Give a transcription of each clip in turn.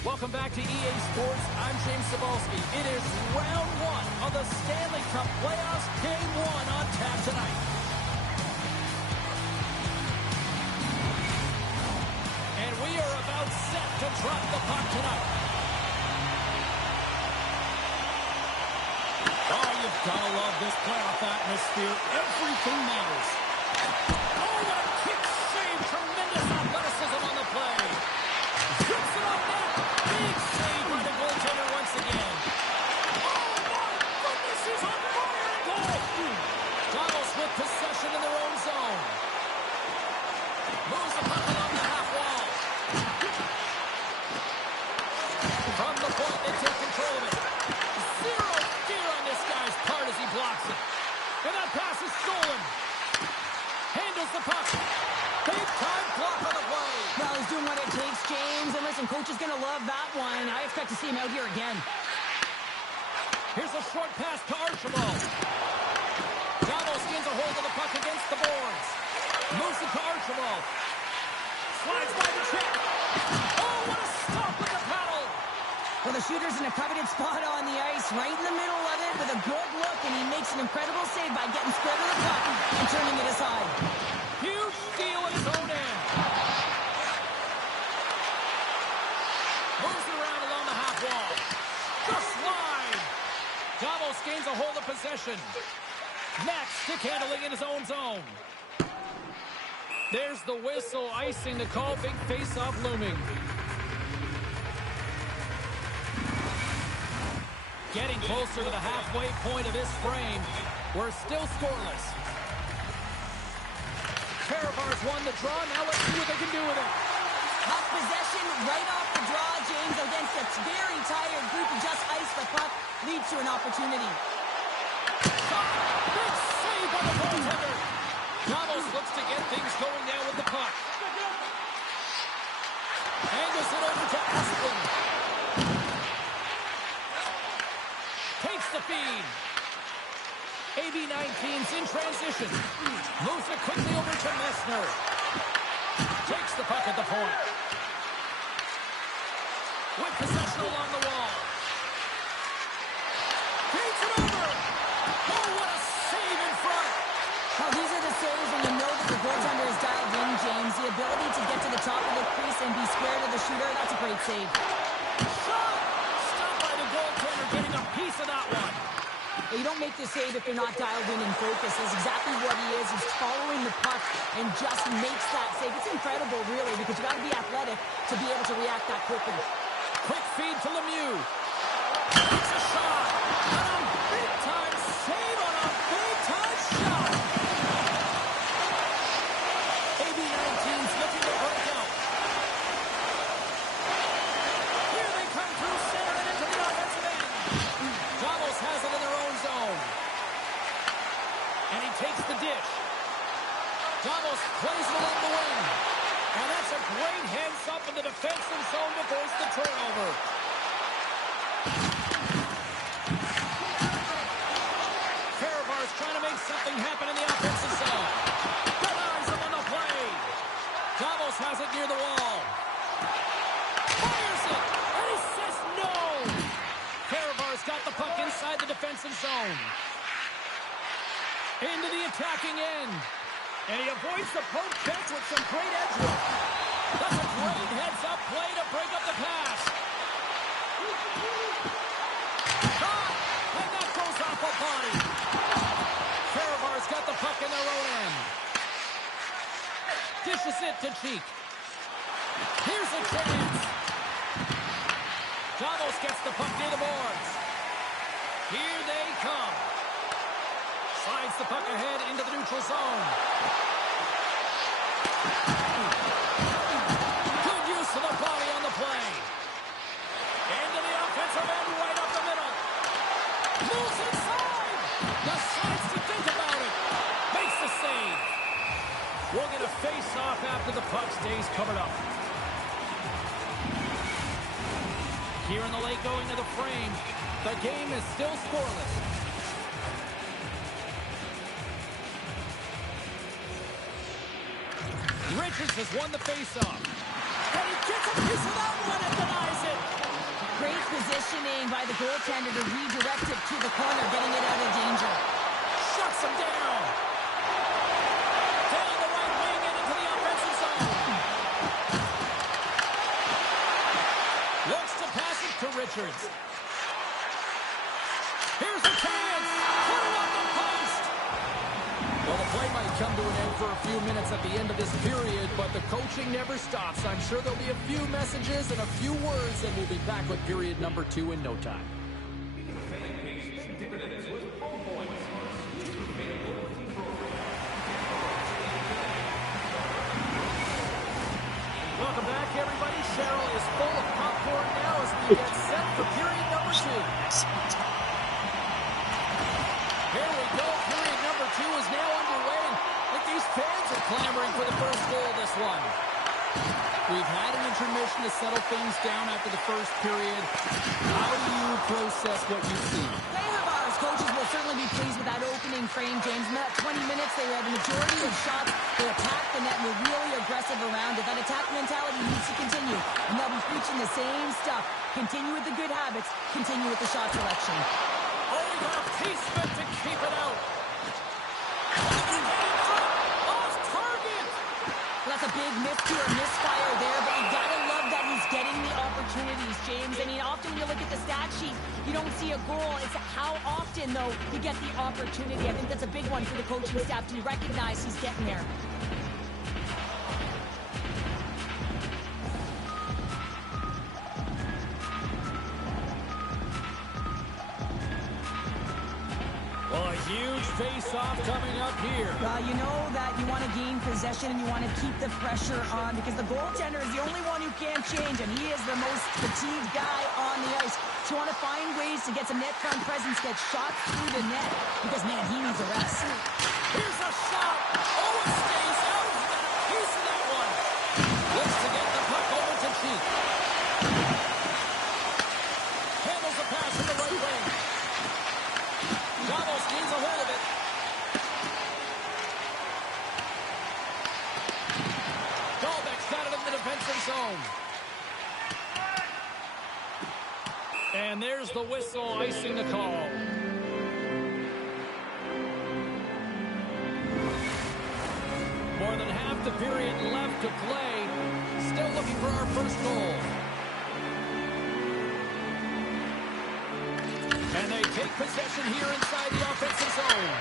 Welcome back to EA Sports. I'm James Cebulski. It is round one of the Stanley Cup playoffs. Game 1 on tap tonight. And we are about set to drop the puck tonight. Oh, you've got to love this playoff atmosphere. Everything matters. Oh, what a kick save. Tremendous athleticism on the play. Zips it on net. Big save by the goaltender once again. Oh, my goodness, he's on fire and goal. Davos with possession in their own zone. Moves the puck along the half wall. From the point, they take control of it. Zero fear on this guy's part as he blocks it. And that pass is stolen. Handles the puck. Big time block on the play. Well, he's doing what it takes, James. And listen, coach is going to love that one. I expect to see him out here again. Here's a short pass to Archibald. Davos gains a hold of the puck against the boards. Moves it to Archibald. Slides by the check. Oh, what a stop with the paddle. Well, the shooter's in a coveted spot on the ice, right in the middle of it with a good look, and he makes an incredible save by getting square to the puck and turning it aside. Huge steal at his own end. Moves it around along the half wall. The slide. Davos gains a hold of possession. Next, stick handling in his own zone. There's the whistle, icing the call. Big face-off looming. Getting closer to the halfway point of this frame. We're still scoreless. Fehérvár's won the draw. Now let's see what they can do with it. Hot possession right off the draw, James, against a very tired group who just iced the puck. Leads to an opportunity. Shot. Big save by the goaltender. Davos looks to get things going now with the puck. Angles it over to Asplin. Takes the feed. AV19's in transition. Moves it quickly over to Messner. Takes the puck at the point. With possession along the wall. Feeds it over. Oh, what a save in front. Well, these are the saves when you know that the goaltender is dialed in, James. The ability to get to the top of the crease and be square to the shooter, that's a great save. Shot. Stopped by the goaltender, getting a piece of that one. You don't make the save if you're not dialed in and focused. That's exactly what he is. He's following the puck and just makes that save. It's incredible, really, because you got to be athletic to be able to react that quickly. Quick feed to Lemieux. Takes a shot. And a big-time save on a big-time shot. AV19's looking to break out. Here they come through center and into the offensive end. Davos has it in their own zone. And he takes the dish. Davos plays it along the wing. And that's a great heads-up in the defensive zone to force the turnover. Fehérvár's trying to make something happen in the offensive zone. Denies him on the play. Davos has it near the wall. Fires it, and he says no. Fehérvár's got the puck inside the defensive zone. Into the attacking end. And he avoids the poke check with some great edge work. That's a great heads-up play to break up the pass. Caught, and that goes off a body. Fehérvár's got the puck in their own end. Dishes it to Cheek. Here's a chance. Davos gets the puck near the boards. Here they come. Slides the puck ahead into the neutral zone. Good use of the body on the play. Into the offensive end, right up the middle. Moves inside. Decides to think about it. Makes the save. We'll get a face-off after the puck stays covered up. Here in the late going of the frame, the game is still scoreless. Richards has won the faceoff. And he gets a piece of that one and denies it. opening by the goaltender to redirect it to the corner, getting it out of danger. Shuts him down. Down the right wing and into the offensive zone. Looks to pass it to Richards. Here's a chance. Put it on the post. Well, the play might come to an end for a few minutes at the end of this period, but the coaching never stops. I'm sure there'll be a few messages and a few words, and we'll be back with period number 2 in no time. Welcome back, everybody. Cheryl is full of popcorn now as we get set for period number 2. Here we go. Period number 2 is now underway. I think these fans are clamoring for the first goal of this one. We've had an intermission to settle things down after the first period. How do you process what you see? Fehérvár's coaches will certainly be pleased with that opening frame, James. In that 20 minutes, they had the majority of shots. They attacked the net and were really aggressive around it. That attack mentality needs to continue, and they'll be preaching the same stuff. Continue with the good habits. Continue with the shot selection. Oh, we got a piece to keep it out. Off target. That's a big miscue or misfire there, but you gotta love that he's getting the opportunities, James. I mean, often when you look at the stat sheet, you don't see a goal. It's how often, though, you get the opportunity. I think that's a big one for the coaching staff to recognize he's getting there. Well, a huge face-off coming up here. You know that you want to gain possession and you want to keep the pressure on because the goaltender is the only one who can't change, and he is the most fatigued guy on the ice. So you want to find ways to get some net front presence, get shots through the net because, man, he needs a rest. Here's a shot. Oh, it stays out. He got a piece of that one. Looks to get the puck over to Cheek. Handles the pass in the right wing. Davos gains a hold of it. Dahlbeck's got it in the defensive zone. And there's the whistle icing the call. More than half the period left to play. Still looking for our first goal. And they take possession here inside the offensive zone.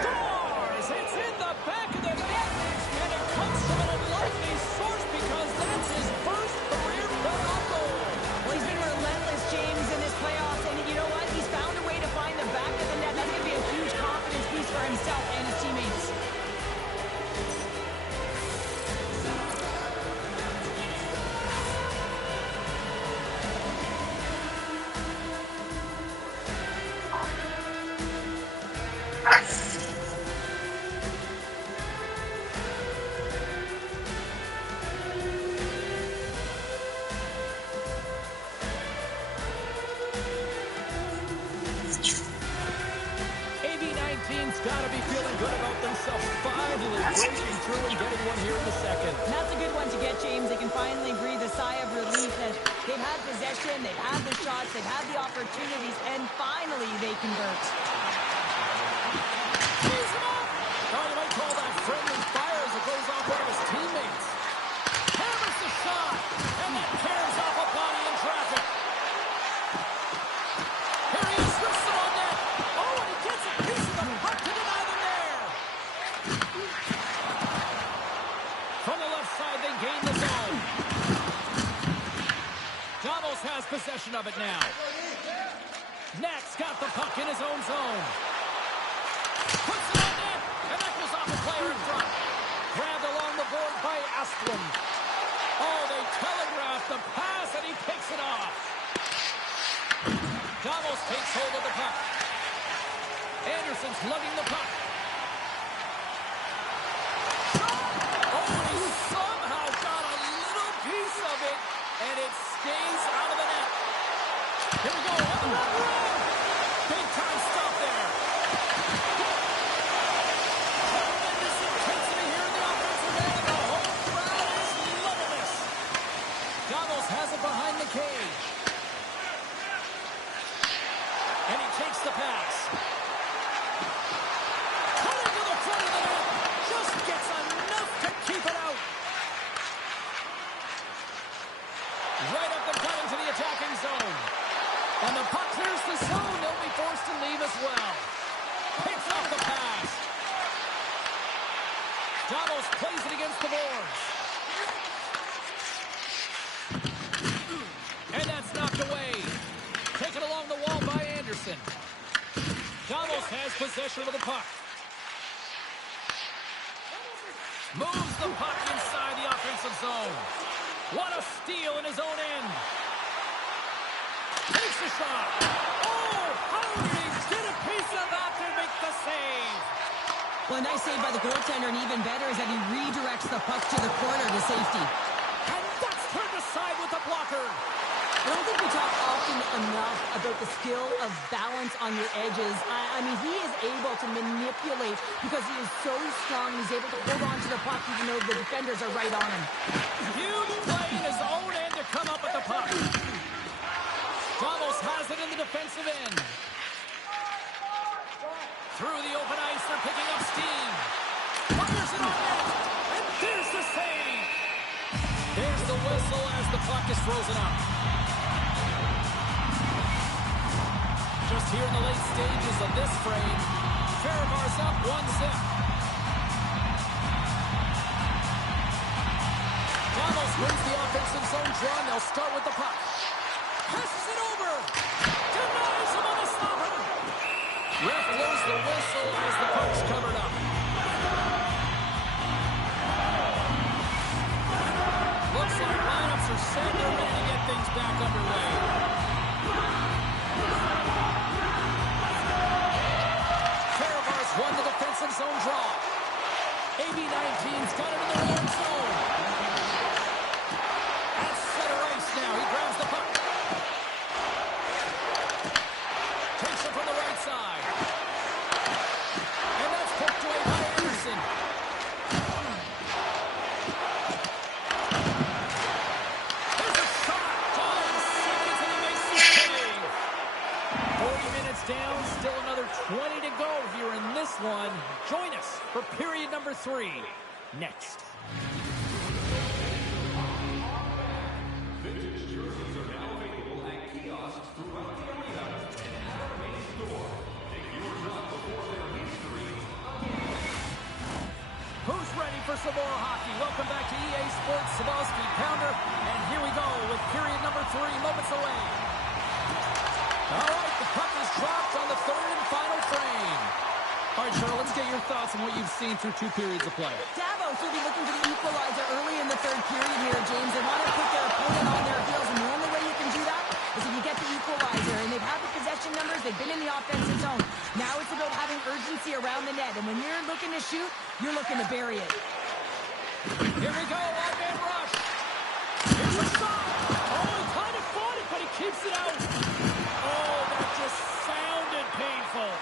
Scores! It's in the back of the net. And it comes from an unlikely source because that's his first career playoff goal. Well, he's been relentless, James, in this playoffs. And you know what? He's found a way to find the back of the net. That's going to be a huge confidence boost for himself and his teammates. AV19's got to be feeling good about themselves, finally breaking through and getting one here in the second. And that's a good one to get, James. They can finally breathe a sigh of relief that they've had possession, they've had the shots, they've had the opportunities, and finally they convert. Tees him up! Oh, you might call that friendly fire as it goes off one of his teammates. Hammers the shot, and that tears off a body in traffic. Here he is, whistle on net. Oh, and he gets a piece of the puck to deny them there. From the left side, they gain the zone. Davos has possession of it now. Next, got the puck in his own zone. Puts it on net, and that goes off a player in front. Grabbed along the board by Asplund. Oh, they telegraphed the pass, and he picks it off. Davos takes hold of the puck. Anderson's lugging the puck. Oh, he somehow got a little piece of it, and it stays out of the net. Here we go, on the run. Big time stop there. Tremendous intensity here in the offensive end, and the whole crowd is loving this. Davos has it behind the cage. takes the pass. Cutting to the front of the net. Just gets enough to keep it out. Right up the gut into the attacking zone. And the puck clears the zone. They'll be forced to leave as well. Picks up the pass. Davos plays it against the boards. And that's knocked away. Taken along the wall by Anderson. Davos has possession of the puck. Moves the puck inside the offensive zone. What a steal in his own end. Takes a shot. Oh, Howard get a piece of that to make the save. Well, a nice save by the goaltender, and even better is that he redirects the puck to the corner to safety. And that's turned aside with the blocker. I don't think we talk often enough about the skill of balance on your edges. I mean, he is able to manipulate because he is so strong. He's able to hold on to the puck even though the defenders are right on him. Huge play in his own end to come up with the puck. Davos has it in the defensive end. Through the open ice, they're picking up steam. Fires it on net. And there's the save. There's the whistle as the puck is frozen up. Just here in the late stages of this frame, Fehérvár's up 1-0. Davos brings the offensive zone draw, and they'll start with the puck. Passes it over. Denies him on the stopper. Ref blows the whistle as the puck's covered up. Looks like lineups are set. They're ready to get things back underway. Fehérvár's won the defensive zone draw. AV19's got it in the wrong zone. At center ice now. He grabs the puck. Takes it from the right side. And that's poked away by Anderson. There's a shot. 5 seconds and he makes the save. 40 minutes down. Still another 20 to go here in this one. Join us for period number 3. Next. Vintage jerseys are now available at kiosks throughout the arena and at our main store. Pick yours up before their history again. Who's ready for some more hockey? Welcome back to EA Sports Sabalski Pounder. And here we go with period number 3, moments away. All right, the puck is dropped on the third and final frame. All right, Cheryl, let's get your thoughts on what you've seen through 2 periods of play. Davos will be looking for the equalizer early in the third period here, James. They want to put their opponent on their heels, and the only way you can do that is if you get the equalizer. And they've had the possession numbers. They've been in the offensive zone. Now it's about having urgency around the net. And when you're looking to shoot, you're looking to bury it. Here we go, one-man rush. Here's a shot. Oh, he kind of fought it, but he keeps it out. Oh, that just sounded painful.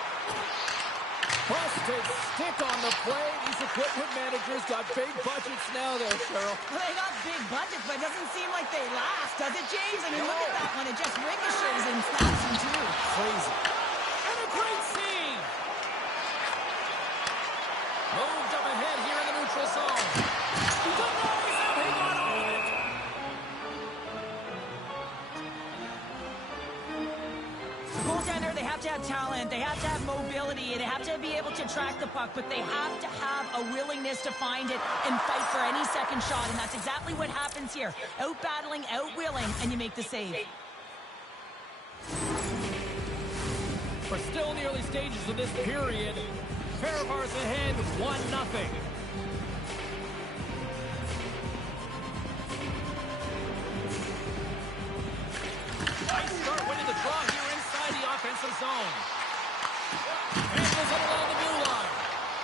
Busted stick on the play. These equipment managers got big budgets now there, Cheryl. Well, they got big budgets, but it doesn't seem like they last, does it, James? I mean, look at that one. It just ricochets and snaps in two. Crazy. And a great scene. Moved up ahead here in the neutral zone. He denies him. He got on it. The goaltender, they have to have talent, they have to have mobility, they have to be able to track the puck, but they have to have a willingness to find it and fight for any second shot, and that's exactly what happens here. Out-battling, out-willing, and you make the save. We're still in the early stages of this period. Fehérvár's ahead 1-0. Nice start winning the draw here inside the offensive zone. Handles it along the blue line.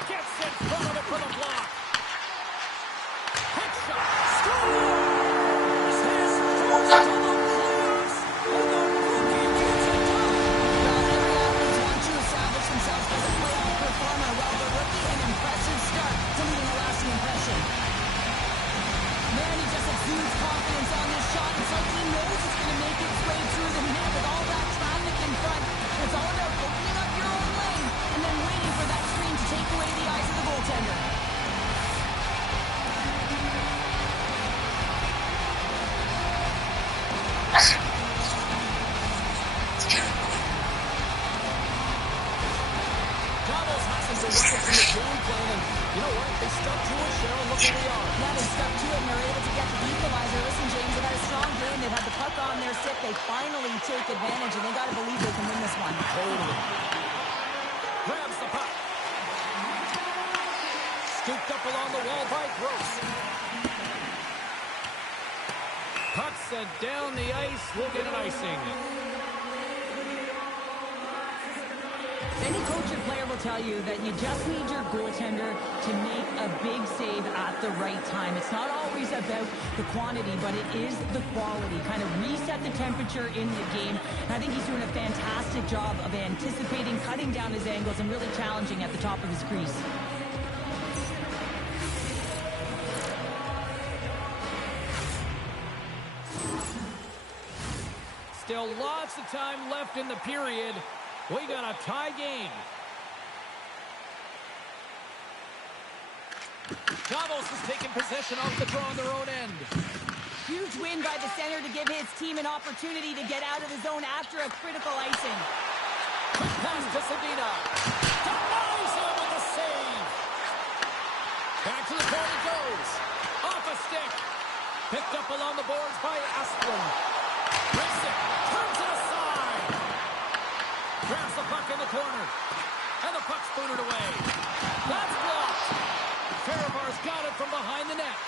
Gets in front of it for the block. Hit shot. Scores! His first to the playoffs. And the rookie gets it done. Well, every athlete wants to establish themselves as a playoff performer. Well, the rookie, an impressive start to leaving a lasting impression. Man, he just exudes confidence on this shot. It's like he knows it's going to make its way through the net with all that traffic in front. It's all about game. They've had the puck on their stick. They finally take advantage, and they got to believe they can win this one. Totally. Grabs the puck. Scooped up along the wall by Gross. Puck sent down the ice. We'll get an icing. Any coach or player will tell you that you just need your goaltender to make a big save at the right time. It's not always about the quantity, but it is the quality. Kind of reset the temperature in the game. And I think he's doing a fantastic job of anticipating, cutting down his angles, and really challenging at the top of his crease. Still lots of time left in the period. We got a tie game. Davos is taking possession off the draw on their own end. Huge win by the center to give his team an opportunity to get out of the zone after a critical icing. Quick pass to Sedina. Denies him with a save. Back to the corner goes. Off a stick. Picked up along the boards by Asplund. Rips it. Turns it aside. Grabs the puck in the corner. And the puck's booted away. That's blocked. Fehérvár's got it from behind the net.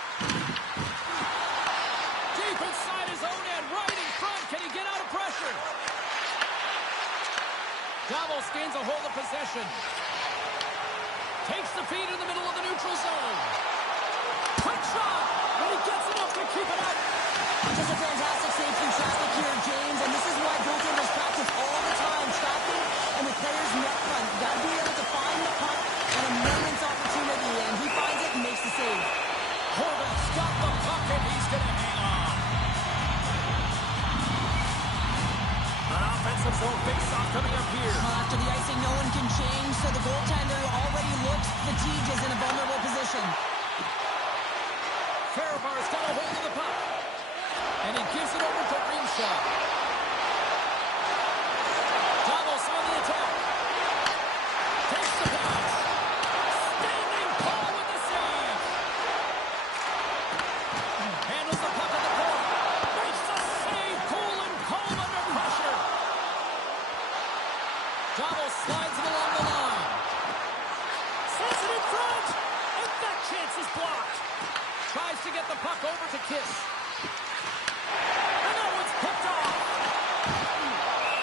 Deep inside his own end. Right in front. Can he get out of pressure? Davos gains a hold of possession. Takes the feed in the middle of the neutral zone. Quick shot. And he gets enough to keep it out. Just a fantastic save through traffic here, James, and this is why goaltenders practice all the time, tracking and the player's net front. You got to be able to find the puck at a moment's opportunity, and he finds it and makes the save. Horvath's got the puck, and he's going to hang on. An offensive zone face-off coming up here. After the icing, no one can change, so the goaltender who already looks fatigued is in a vulnerable position. Fehérvár's got a hold of the puck. And he gives it over to Riemshaw. Davos on the attack. Takes the pass. Standing tall with the save. Handles the puck in the corner. Makes the save. Cool and calm under pressure. Davos slides it along the line. Sends it in front. And that chance is blocked. Tries to get the puck over to Kiss. And that one's picked off.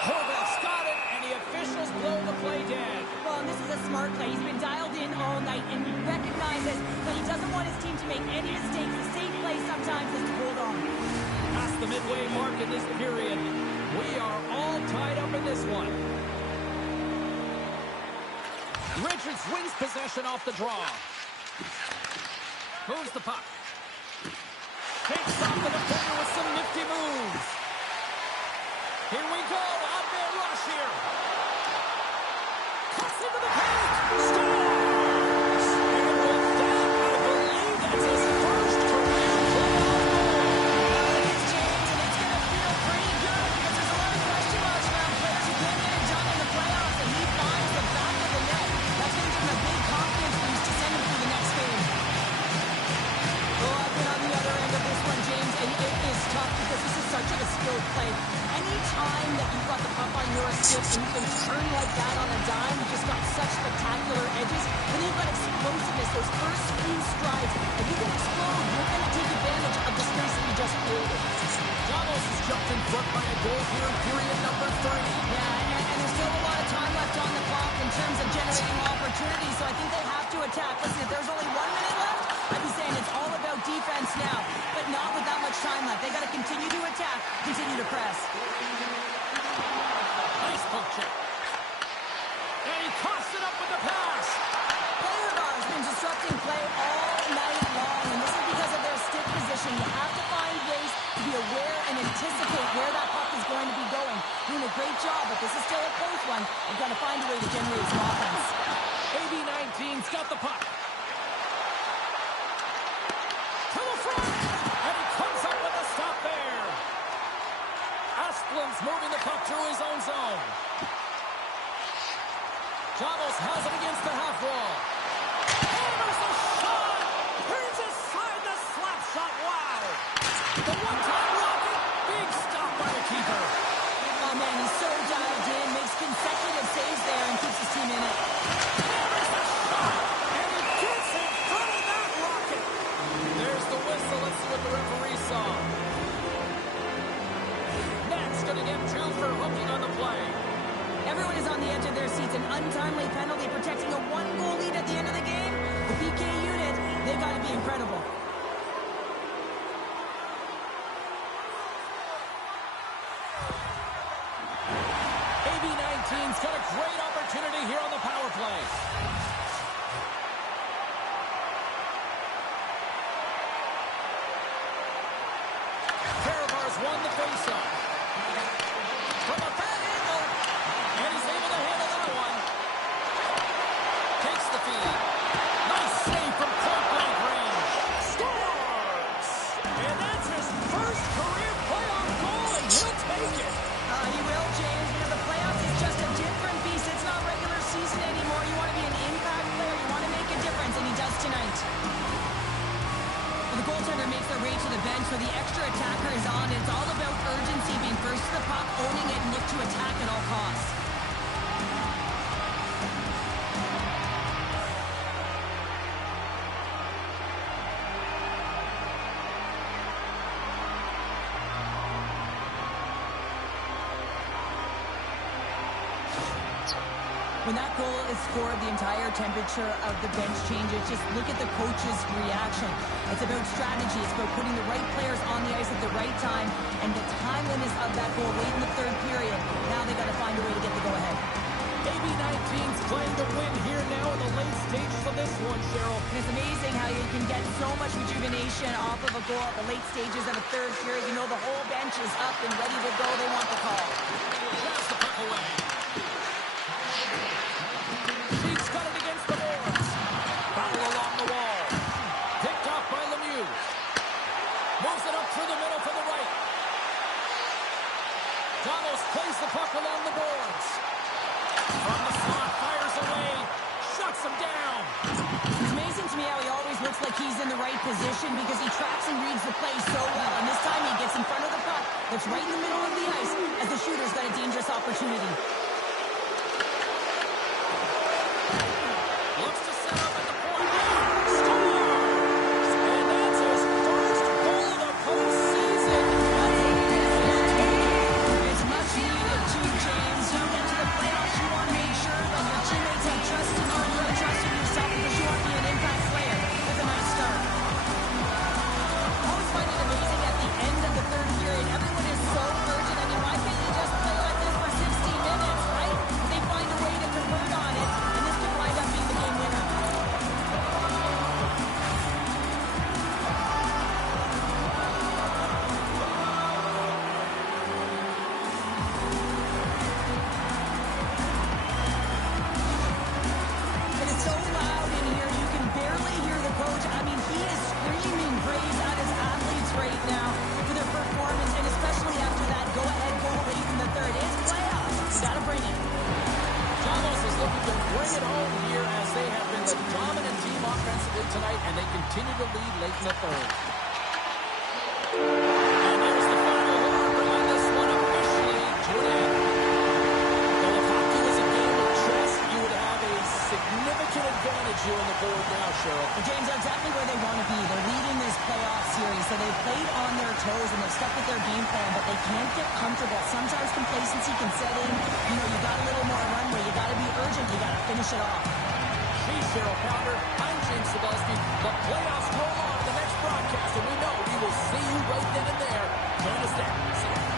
Horvath's got it, and the officials blow the play dead. Well, and this is a smart play. He's been dialed in all night, and he recognizes that he doesn't want his team to make any mistakes. The safe play sometimes is to hold on. Past the midway mark in this period, we are all tied up in this one. Richards wins possession off the draw. Moves the puck. Takes off the defender with some nifty moves. Here we go. Out-man rush here. Cuts into the paint. Scores! And with that, I believe that's his first career playoff goal. It is, James, and it's going to feel pretty good because there's a lot of question marks around players who can't get it done in the playoffs, and he finds the back of the net. That's going to give him a big confidence boost to send him through the next game. Oh, I've been on the other end of this one, James, and it is tough because this is such a skilled play. Any time that you've got the puck on your stick and you can turn like that on a dime, you've just got such spectacular edges. And you've got explosiveness, those first few strides. If you can explode, you're going to take advantage of the space that you just created. Davos has jumped in front by a goal here in period number 3. Yeah, and there's still a lot of time left on the clock in terms of generating opportunities, so I think they have to attack. Listen, if there's only 1 minute left, I'd be saying it's all about defense now, but not with that much time left. They got to continue to attack, continue to press. Nice poke check. And he coughs it up with the pass. Fehérvár's been disrupting play all night long, and this is because of their stick position. You have to find ways to be aware and anticipate where that puck is going to be going. Doing a great job, but this is still a close one. They've got to find a way to generate some offense. AV19's got the puck. To the front. And he comes up with a stop there. Asplund's moving the puck through his own zone. Davos has it against the half wall. Hammers a shot. Turns aside the slap shot. Wow. The one-time rocket Big stop by the keeper. Oh, man, he's so dialed in, makes consecutive saves there and keeps his team in it. There's a shot, and he gets in front of that rocket. There's the whistle. Let's see what the referee saw. That's going to get 2 for hooking on the play. Everyone is on the edge of their seats. An untimely penalty protecting a 1-goal lead at the end of the game. The PK unit, they've got to be incredible. AV19's got a great opportunity here on the power play. Fehérvár's won the faceoff. From a bad angle, and he's able to handle that one. Takes the feed. Nice save from point-blank range. Scores! And that's his first career playoff goal, and he'll take it. He will, James, because the playoffs is just a different beast. It's not regular season anymore. You want to be an impact player. You want to make a difference, and he does tonight. The goaltender makes their way to the bench, so the extra attacker is on. It's all about urgency, being first to the puck, owning it, and look to attack at all costs. When that goal is scored, the entire temperature of the bench changes. Just look at the coach's reaction. It's about strategy. It's about putting the right players on the ice at the right time, and the timeliness of that goal late in the third period. Now they got to find a way to get the go-ahead. AV19's playing to win here now in the late stages of this one, Cheryl. And it's amazing how you can get so much rejuvenation off of a goal at the late stages of a third period. You know the whole bench is up and ready to go. They want the call. Pass the puck away. She's got it against the boards. Foul along the wall. Picked off by Lemieux. Moves it up through the middle to the right. Davos plays the puck along the boards. From the slot, fires away. Shuts him down. It's amazing to me how he always looks like he's in the right position because he tracks and reads the play so well. And this time he gets in front of the puck. Looks right in the middle of the ice as the shooter's got a dangerous opportunity. Looks to set up at the point. Scores! And that's his first goal of the postseason. It's much needed too, James. You get to the playoffs, you want to make sure that your teammates have trust in you and you have trust in yourself because you want to be an impact player. That's a nice start. I always find it amazing at the end of the third period. Everyone is so urgent. I mean, why can't you just play like this for 60 minutes, right? They find a way to convert on it, and this could wind up being the game winner. It is so loud in here, you can barely hear the coach. I mean, he is screaming praise at his athletes right now for their performance, and especially after that go-ahead goal late in the third. It's playoffs. You gotta bring it. Davos is looking to bring it home here as they have been the dominant team offensively tonight, and they continue to lead late in the third. And there's the final horn, bringing this one officially to an end. Well, if hockey was a game of chess, you would have a significant advantage here on the board now, Cheryl. Well, James, they're exactly where they want to be. They're leading this playoff series, so they've played on their toes and they've stuck with their game plan, but they can't get comfortable. Sometimes complacency can set in. You know, you got a little more runway. You got to be urgent. You got to finish it off. She's Cheryl Pounder. I'm James Cebulski. The playoffs roll on in the next broadcast, and we know we will see you right then and there. Join us then. See you.